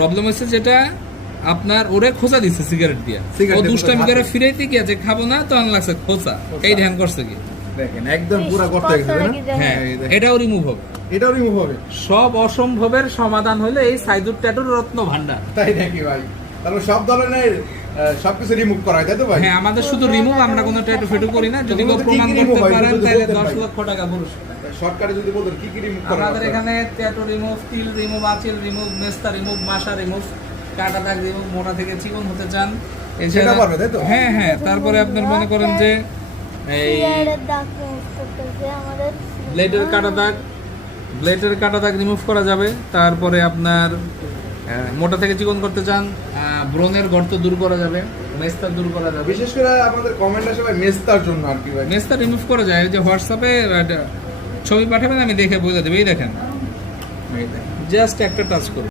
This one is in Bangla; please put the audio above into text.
প্রবলেম হচ্ছে যেটা আপনার ওরে খোঁচা দিচ্ছে সিগারেট দিয়ে, ও দুষ্টামি করে ফিরাইতে গিয়েছে খাবো না তো লাগছে খোঁচা, এই ধ্যান করছে কি দেখেন একদম পুরো করতে গেছে না। হ্যাঁ এই দেখেন। এটাও রিমুভ হবে। এটাও রিমুভ হবে। সব অসম্ভবের সমাধান হলে এই সাইদুর ট্যাটুর রত্ন ভান্ডার। তাই নাকি ভাই? তাহলে সব ধরনের সবকিছু রিমুভ করা হয় তাই তো ভাই? হ্যাঁ আমাদের শুধু রিমুভ, আমরা কোনো ট্যাটু ফেটু করি না। যদি কেউ তো কি প্রমাণ কি remove করতে হয়? পারেন যদি তাহলে বলতেন 10 ভাই। লক্ষ টাকা পুরস্কার। শর্টকাটে যদি বলতেন কি কি রিমুভ করা আমাদের হয়? এখানে ট্যাটু রিমুভ, তিল রিমুভ, আঁচিল রিমুভ, মেস্তা রিমুভ, মাশা রিমুভ, কাটা দাগ রিমুভ, মোটা থেকে চিকন হতে চান সেটা পারবে তাই তো? হ্যাঁ হ্যাঁ। তারপরে আপনার মনে করেন যে এই সিগারেটের দাগ remove করতেছে আমাদের। ব্লেডের কাটা দাগ রিমুভ করা যাবে। তারপরে আপনার মোটা থেকে চিকন করতে চান, ব্রণের গর্ত দূর করা যাবে, মেস্তা দূর করা যাবে। বিশেষ করে আমাদের কমেন্ট আসে ভাই মেস্তার জন্য আর কি ভাই। মেস্তা রিমুভ করা যায়। ওই যে হোয়াটসঅ্যাপে ছবি পাঠাবেন, আমি দেখে বলে দেবো। এই দেখেন, জাস্ট একটা টাচ করুন।